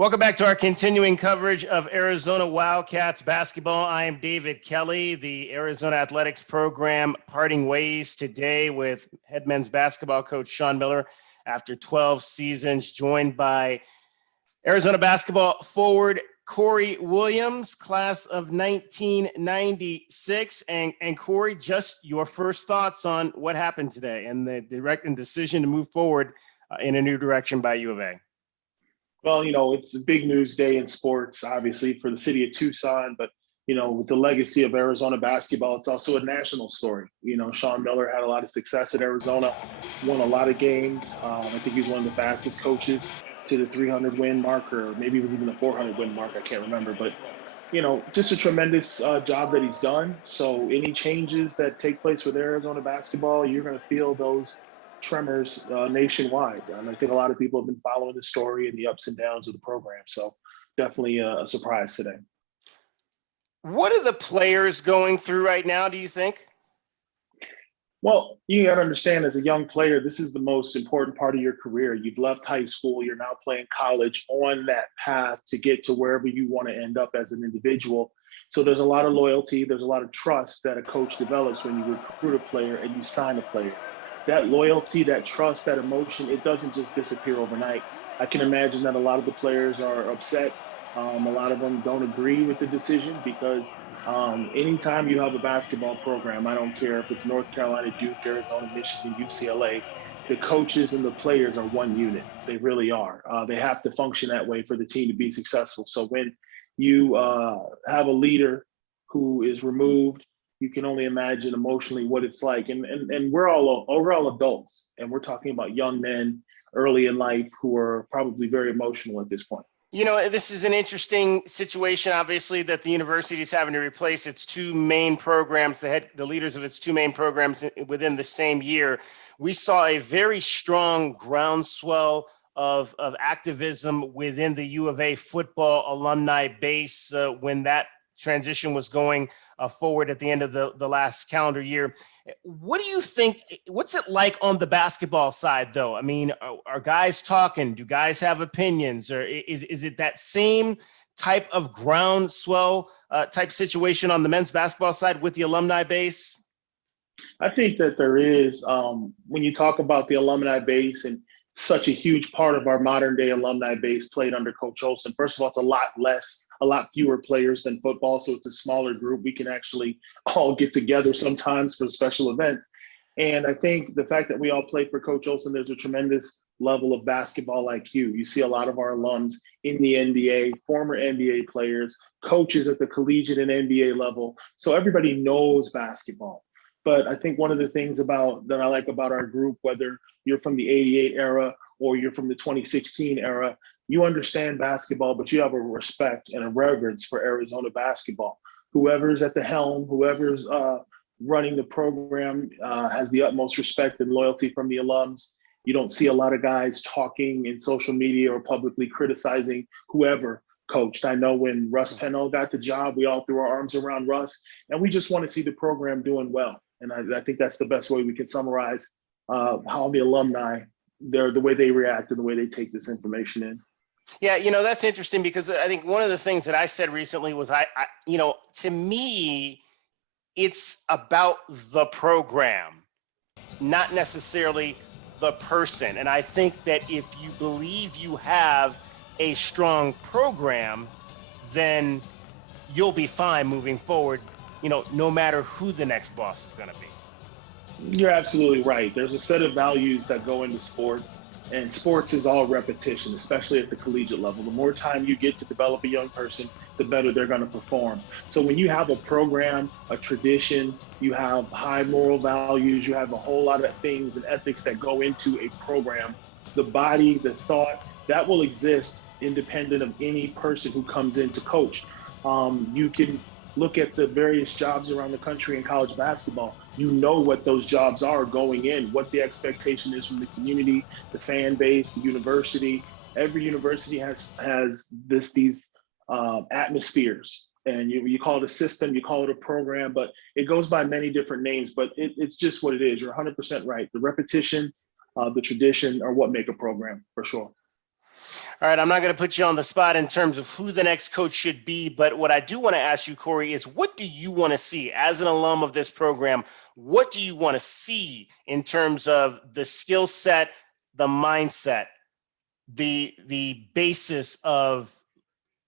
Welcome back to our continuing coverage of Arizona Wildcats basketball. I am David Kelly, the Arizona Athletics program, parting ways today with head men's basketball coach Sean Miller after 12 seasons, joined by Arizona basketball forward Corey Williams, class of 1996. And Corey, just your first thoughts on what happened today and the direct decision to move forward in a new direction by U of A. Well, it's a big news day in sports, obviously, for the city of Tucson. But, with the legacy of Arizona basketball, it's also a national story. Sean Miller had a lot of success at Arizona, won a lot of games. I think he's one of the fastest coaches to the 300-win mark, or maybe it was even the 400-win mark. I can't remember. But, just a tremendous job that he's done. So any changes that take place with Arizona basketball, you're going to feel those tremors nationwide. And I think a lot of people have been following the story and the ups and downs of the program. So definitely a surprise today. What are the players going through right now, do you think? Well, you got to understand, as a young player, this is the most important part of your career. You've left high school, you're now playing college, on that path to get to wherever you want to end up as an individual. So there's a lot of loyalty, there's a lot of trust that a coach develops when you recruit a player and you sign a player. That loyalty, that trust, that emotion, it doesn't just disappear overnight. I can imagine that a lot of the players are upset. A lot of them don't agree with the decision because anytime you have a basketball program, I don't care if it's North Carolina, Duke, Arizona, Michigan, UCLA, the coaches and the players are one unit. They really are. They have to function that way for the team to be successful. So when you have a leader who is removed, you can only imagine emotionally what it's like. And we're all adults, and we're talking about young men early in life who are probably very emotional at this point. This is an interesting situation, obviously, that the university is having to replace its two main programs, the leaders of its two main programs within the same year. We saw a very strong groundswell of activism within the U of A football alumni base when that transition was going forward at the end of the last calendar year. What do you think? What's it like on the basketball side, though? I mean, are guys talking? Do guys have opinions? Or is it that same type of groundswell type situation on the men's basketball side with the alumni base? I think that there is, when you talk about the alumni base and such a huge part of our modern day alumni base played under Coach Olson. First of all, it's a lot fewer players than football. So it's a smaller group. We can actually all get together sometimes for special events. And I think the fact that we all play for Coach Olson, there's a tremendous level of basketball IQ. You see a lot of our alums in the NBA, former NBA players, coaches at the collegiate and NBA level. So everybody knows basketball. But I think one of the things that I like about our group, whether you're from the 88 era or you're from the 2016 era, you understand basketball, but you have a respect and a reverence for Arizona basketball. Whoever's at the helm, whoever's running the program has the utmost respect and loyalty from the alums. You don't see a lot of guys talking in social media or publicly criticizing whoever coached. I know when Russ Pennell got the job, we all threw our arms around Russ, and we just want to see the program doing well. And I think that's the best way we can summarize how the alumni, the way they react and the way they take this information in. Yeah, that's interesting because I think one of the things that I said recently was to me, it's about the program, not necessarily the person. And I think that if you believe you have a strong program, then you'll be fine moving forward, no matter who the next boss is going to be. You're absolutely right. There's a set of values that go into sports, and sports is all repetition, especially at the collegiate level. The more time you get to develop a young person, the better they're going to perform. So when you have a program, a tradition, you have high moral values, you have a whole lot of things and ethics that go into a program, the body, the thought, that will exist independent of any person who comes in to coach. You can look at the various jobs around the country in college basketball. You know what those jobs are going in, what the expectation is from the community, the fan base, the university. Every university has these atmospheres, and you call it a system, you call it a program, but it goes by many different names. But it's just what it is. You're 100% right. The repetition, the tradition are what make a program, for sure. All right, I'm not going to put you on the spot in terms of who the next coach should be, but what I do want to ask you, Corey, is what do you want to see as an alum of this program? What do you want to see in terms of the skill set, the mindset, the basis of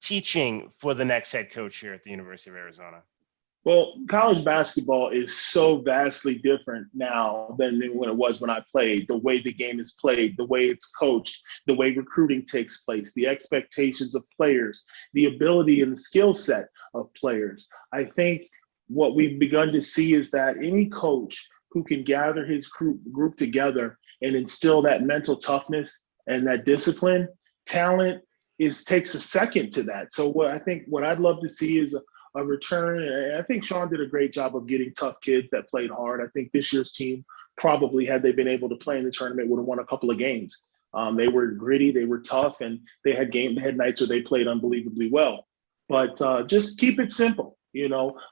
teaching for the next head coach here at the University of Arizona? Well, college basketball is so vastly different now than when it was when I played. The way the game is played, the way it's coached, the way recruiting takes place, the expectations of players, the ability and the skill set of players. I think what we've begun to see is that any coach who can gather his group together and instill that mental toughness and that discipline, talent takes a second to that. So what I'd love to see is a return. And I think Sean did a great job of getting tough kids that played hard. I think this year's team probably, had they been able to play in the tournament, would have won a couple of games. They were gritty, they were tough, and they had nights where they played unbelievably well. But just keep it simple.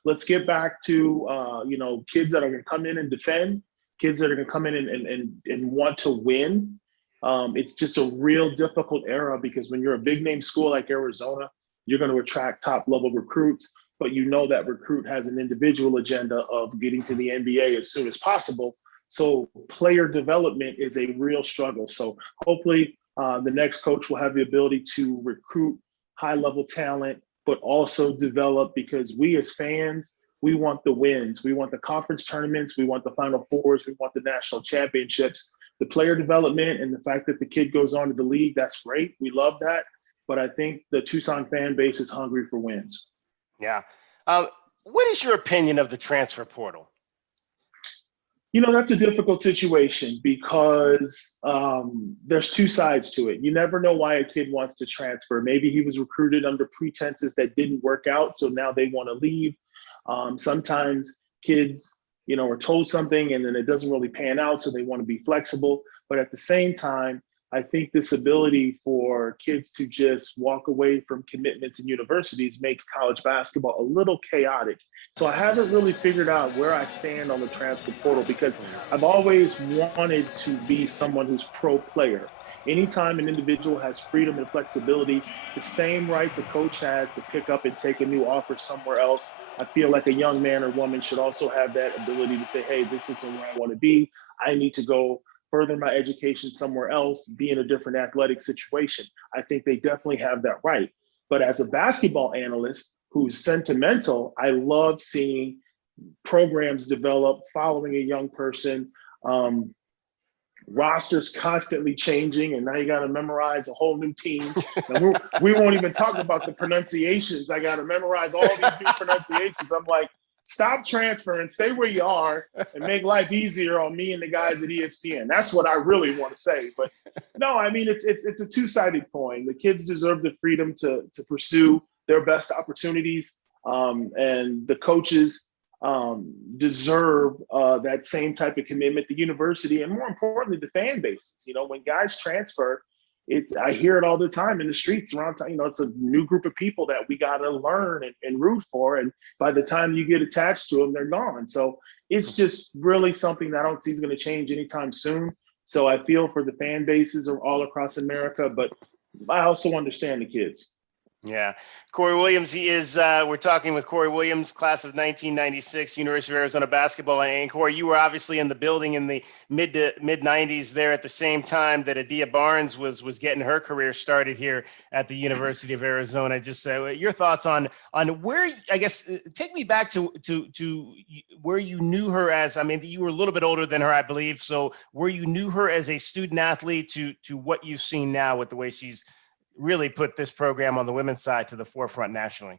Let's get back to kids that are going to come in and defend, kids that are going to come in and want to win. It's just a real difficult era because when you're a big name school like Arizona, you're going to attract top level recruits, but that recruit has an individual agenda of getting to the NBA as soon as possible. So player development is a real struggle. So hopefully the next coach will have the ability to recruit high level talent, but also develop, because we as fans, we want the wins. We want the conference tournaments. We want the Final Fours. We want the national championships. The player development and the fact that the kid goes on to the league, that's great. We love that. But I think the Tucson fan base is hungry for wins. Yeah. What is your opinion of the transfer portal? That's a difficult situation because there's two sides to it. You never know why a kid wants to transfer. Maybe he was recruited under pretenses that didn't work out, so now they want to leave. Sometimes kids, are told something and then it doesn't really pan out, so they want to be flexible. But at the same time, I think this ability for kids to just walk away from commitments in universities makes college basketball a little chaotic. So I haven't really figured out where I stand on the transfer portal because I've always wanted to be someone who's pro player. Anytime an individual has freedom and flexibility, the same rights a coach has to pick up and take a new offer somewhere else, I feel like a young man or woman should also have that ability to say, hey, this isn't where I want to be. I need to go further my education somewhere else, be in a different athletic situation. I think they definitely have that right. But as a basketball analyst who's sentimental, I love seeing programs develop following a young person, rosters constantly changing, and now you got to memorize a whole new team. And we won't even talk about the pronunciations. I got to memorize all these new pronunciations. I'm like, stop transferring, stay where you are, and make life easier on me and the guys at ESPN. That's what I really want to say. But no, I mean, it's a two-sided coin. The kids deserve the freedom to pursue their best opportunities, and the coaches deserve that same type of commitment. The university, and more importantly, the fan bases. When guys transfer, I hear it all the time in the streets around town. It's a new group of people that we got to learn and root for. And by the time you get attached to them, they're gone. So it's just really something that I don't see is going to change anytime soon. So I feel for the fan bases all across America, but I also understand the kids. Yeah. Corey Williams, we're talking with Corey Williams, class of 1996, University of Arizona basketball. And Corey, you were obviously in the building in the mid 90s there at the same time that Adia Barnes was getting her career started here at the University of Arizona. Just your thoughts on where, I guess, take me back to where you knew her as. I mean, you were a little bit older than her, I believe. So where you knew her as a student athlete to what you've seen now with the way she's really put this program on the women's side to the forefront nationally.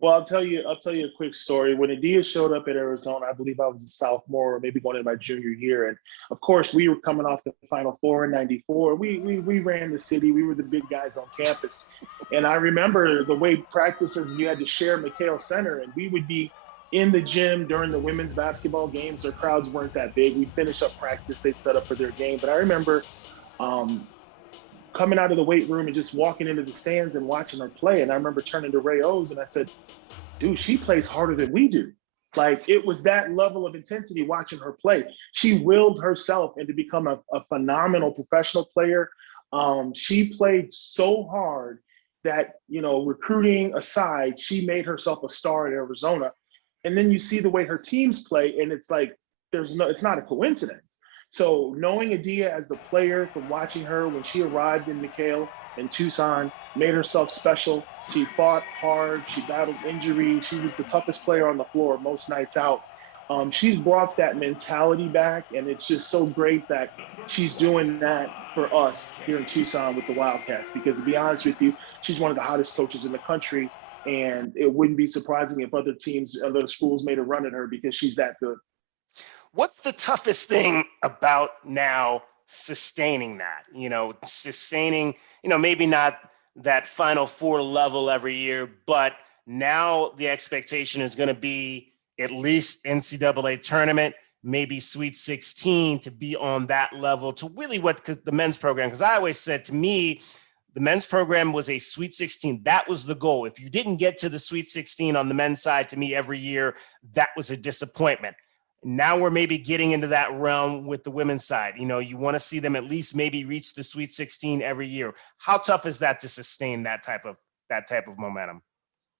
Well, I'll tell you a quick story. When Adia showed up at Arizona, I believe I was a sophomore or maybe going into my junior year. And of course, we were coming off the Final Four in '94. We ran the city. We were the big guys on campus. And I remember the way practices, you had to share McHale Center, and we would be in the gym during the women's basketball games. Their crowds weren't that big. We'd finish up practice. They'd set up for their game. But I remember coming out of the weight room and just walking into the stands and watching her play. And I remember turning to Ray O's and I said, dude, she plays harder than we do. Like, it was that level of intensity watching her play. She willed herself into become a phenomenal professional player. She played so hard that, recruiting aside, she made herself a star at Arizona. And then you see the way her teams play, and it's like it's not a coincidence. So knowing Adia as the player from watching her when she arrived in McHale and Tucson, made herself special. She fought hard. She battled injury. She was the toughest player on the floor most nights out. She's brought that mentality back, and it's just so great that she's doing that for us here in Tucson with the Wildcats. Because to be honest with you, she's one of the hottest coaches in the country, and it wouldn't be surprising if other teams, other schools made a run at her because she's that good. What's the toughest thing about now sustaining that? Sustaining, maybe not that Final Four level every year, but now the expectation is going to be at least NCAA tournament, maybe Sweet 16, to be on that level, to really the men's program. Because I always said, to me, the men's program was a Sweet 16. That was the goal. If you didn't get to the Sweet 16 on the men's side, to me, every year, that was a disappointment. Now we're maybe getting into that realm with the women's side. You want to see them at least maybe reach the Sweet 16 every year. How tough is that to sustain that type of momentum?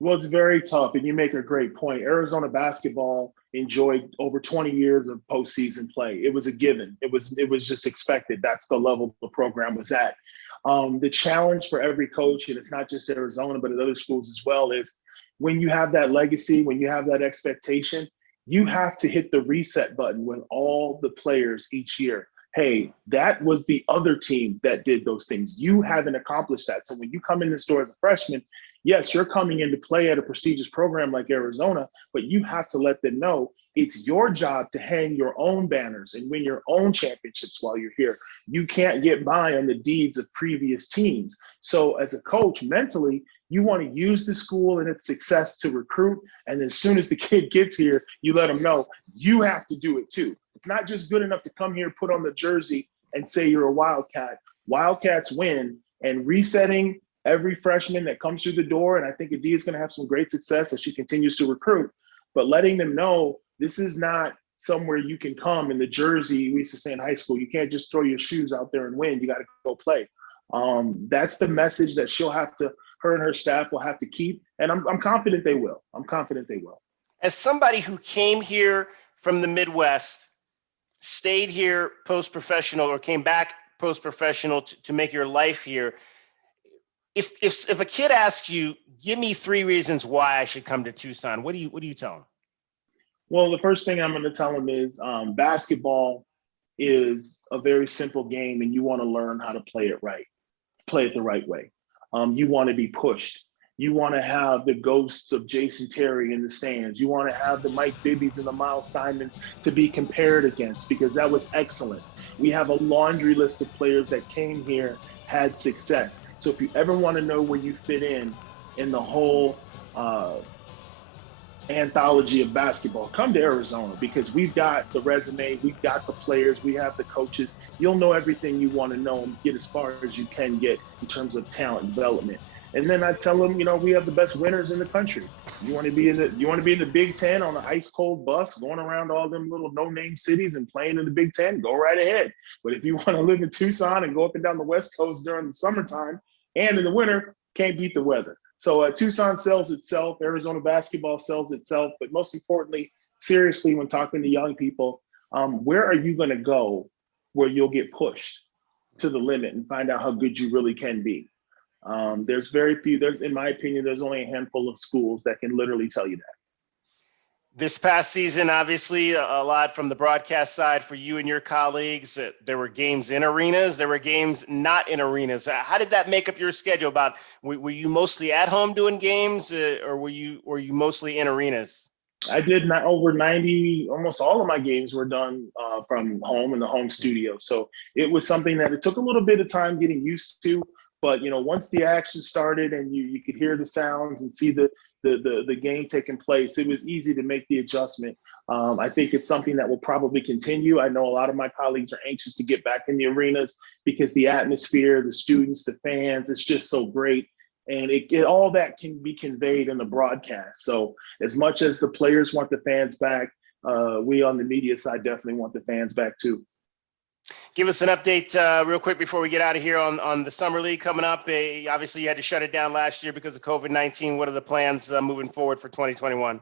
Well, it's very tough, and you make a great point. Arizona basketball enjoyed over 20 years of postseason play. It was a given. It was just expected. That's the level the program was at. The challenge for every coach, and it's not just Arizona, but at other schools as well, is when you have that legacy, when you have that expectation, you have to hit the reset button with all the players each year. Hey, that was the other team that did those things. You haven't accomplished that. So when you come in the store as a freshman, yes, you're coming in to play at a prestigious program like Arizona, but you have to let them know it's your job to hang your own banners and win your own championships while you're here. You can't get by on the deeds of previous teams. So as a coach, mentally, you want to use the school and its success to recruit. And as soon as the kid gets here, you let them know you have to do it too. It's not just good enough to come here, put on the jersey, and say you're a Wildcat. Wildcats win, and resetting every freshman that comes through the door, and I think Adia is going to have some great success as she continues to recruit, but letting them know this is not somewhere you can come in the jersey we used to say in high school. You can't just throw your shoes out there and win. You got to go play. That's the message that her and her staff will have to keep, and I'm confident they will. I'm confident they will. As somebody who came here from the Midwest, stayed here post-professional, or came back post-professional to make your life here, if a kid asks you, give me 3 reasons why I should come to Tucson, what do you tell them? Well, the first thing I'm going to tell them is basketball is a very simple game, and you want to learn how to play it right, play it the right way. You want to be pushed. You want to have the ghosts of Jason Terry in the stands. You want to have the Mike Bibbies and the Miles Simons to be compared against, because that was excellent. We have a laundry list of players that came here, had success. So if you ever want to know where you fit in the whole anthology of basketball, come to Arizona, because we've got the resume, we've got the players, we have the coaches. You'll know everything you want to know and get as far as you can get in terms of talent development. And then I tell them, we have the best winners in the country. You want to be in the Big Ten on an ice cold bus, going around all them little no-name cities and playing in the Big Ten, go right ahead. But if you want to live in Tucson and go up and down the West Coast during the summertime and in the winter, can't beat the weather. So Tucson sells itself, Arizona basketball sells itself, but most importantly, seriously, when talking to young people, where are you going to go where you'll get pushed to the limit and find out how good you really can be? There's very few, in my opinion, there's only a handful of schools that can literally tell you that. This past season, obviously, a lot from the broadcast side for you and your colleagues. There were games in arenas. There were games not in arenas. How did that make up your schedule? Were you mostly at home doing games, or were you mostly in arenas? I did not over 90, almost all of my games were done from home in the home studio. So it was something that it took a little bit of time getting used to. But, once the action started and you could hear the sounds and see the game taking place, it was easy to make the adjustment. I think it's something that will probably continue. I know a lot of my colleagues are anxious to get back in the arenas because the atmosphere, the students, the fans, it's just so great. And all that can be conveyed in the broadcast. So as much as the players want the fans back, we on the media side definitely want the fans back too. Give us an update real quick before we get out of here on the Summer League coming up. Obviously, you had to shut it down last year because of COVID-19. What are the plans moving forward for 2021?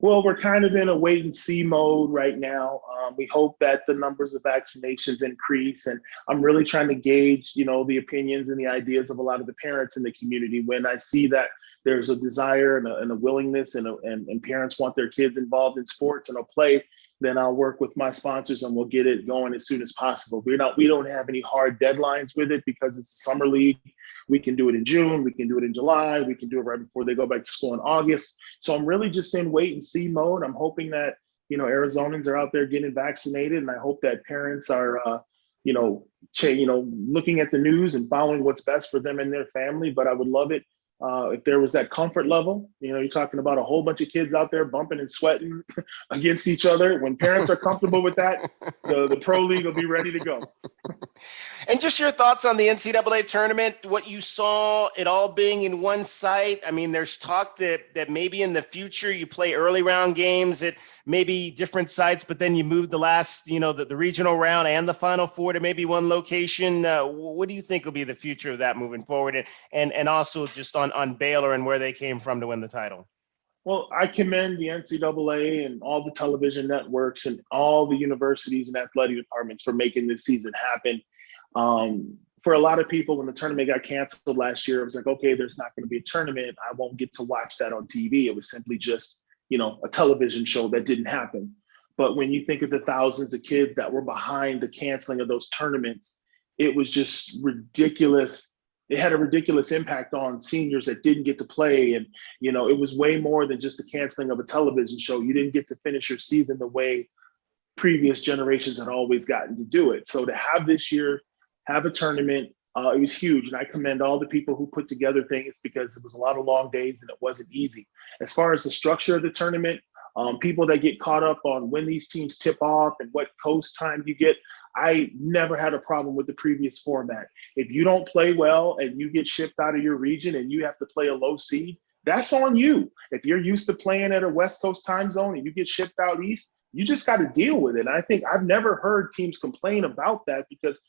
Well, we're kind of in a wait and see mode right now. We hope that the numbers of vaccinations increase, and I'm really trying to gauge, the opinions and the ideas of a lot of the parents in the community. When I see that there's a desire and a willingness, and parents want their kids involved in sports and a play, then I'll work with my sponsors and we'll get it going as soon as possible. We don't have any hard deadlines with it because it's a summer league. We can do it in June, we can do it in July, we can do it right before they go back to school in August. So I'm really just in wait and see mode. I'm hoping that, Arizonans are out there getting vaccinated, and I hope that parents are, looking at the news and following what's best for them and their family. But I would love it if there was that comfort level. You're talking about a whole bunch of kids out there bumping and sweating against each other. When parents are comfortable with that, the pro league will be ready to go. And just your thoughts on the NCAA tournament, what you saw, it all being in one site. I mean, there's talk that maybe in the future you play early round games at maybe different sites, but then you move the last, the regional round and the Final Four to maybe one location. What do you think will be the future of that moving forward? And also just on Baylor and where they came from to win the title. Well, I commend the NCAA and all the television networks and all the universities and athletic departments for making this season happen. For a lot of people, when the tournament got canceled last year, it was like, okay, there's not going to be a tournament. I won't get to watch that on TV. It was simply just, a television show that didn't happen. But when you think of the thousands of kids that were behind the canceling of those tournaments, it was just ridiculous. It had a ridiculous impact on seniors that didn't get to play. And, it was way more than just the canceling of a television show. You didn't get to finish your season the way previous generations had always gotten to do it. So to have this year, have a tournament, it was huge. And I commend all the people who put together things, because it was a lot of long days and it wasn't easy. As far as the structure of the tournament, people that get caught up on when these teams tip off and what coast time you get, I never had a problem with the previous format. If you don't play well and you get shipped out of your region and you have to play a low seed, that's on you. If you're used to playing at a West Coast time zone and you get shipped out east, you just got to deal with it. And I think I've never heard teams complain about that, because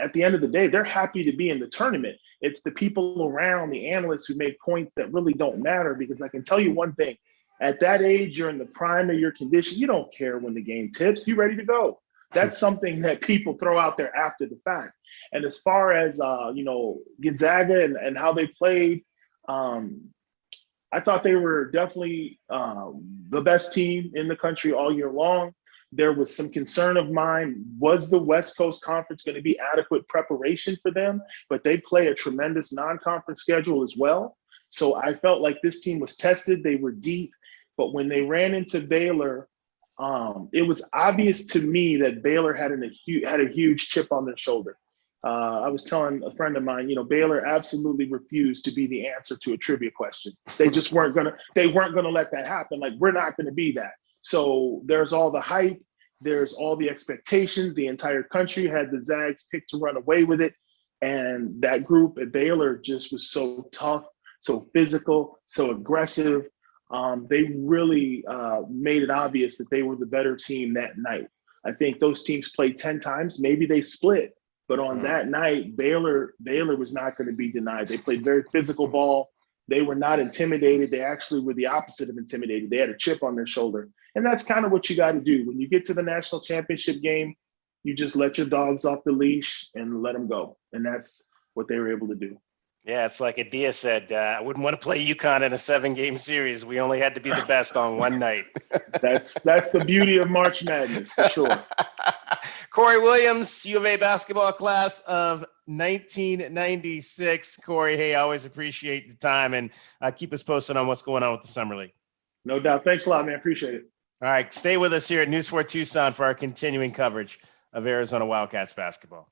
at the end of the day, they're happy to be in the tournament. It's the people around, the analysts, who make points that really don't matter. Because I can tell you one thing, at that age, you're in the prime of your condition. You don't care when the game tips, you're ready to go. That's something that people throw out there after the fact. And as far as, Gonzaga and how they played, I thought they were definitely the best team in the country all year long. There was some concern of mine, was the West Coast Conference going to be adequate preparation for them? But they play a tremendous non-conference schedule as well. So I felt like this team was tested. They were deep. But when they ran into Baylor, it was obvious to me that Baylor had a huge chip on their shoulder. I was telling a friend of mine, Baylor absolutely refused to be the answer to a trivia question. They just weren't gonna let that happen. Like, we're not gonna be that. So there's all the hype, there's all the expectations. The entire country had the Zags picked to run away with it. And that group at Baylor just was so tough, so physical, so aggressive. They really made it obvious that they were the better team that night. I think those teams played 10 times, maybe they split. But on that night, Baylor was not going to be denied. They played very physical ball. They were not intimidated. They actually were the opposite of intimidated. They had a chip on their shoulder. And that's kind of what you got to do. When you get to the national championship game, you just let your dogs off the leash and let them go. And that's what they were able to do. Yeah, it's like Adia said, I wouldn't want to play UConn in a 7-game series. We only had to be the best on one night. That's the beauty of March Madness, for sure. Corey Williams, U of A basketball class of 1996. Corey, hey, I always appreciate the time, and keep us posted on what's going on with the Summer League. No doubt. Thanks a lot, man. Appreciate it. All right, stay with us here at News 4 Tucson for our continuing coverage of Arizona Wildcats basketball.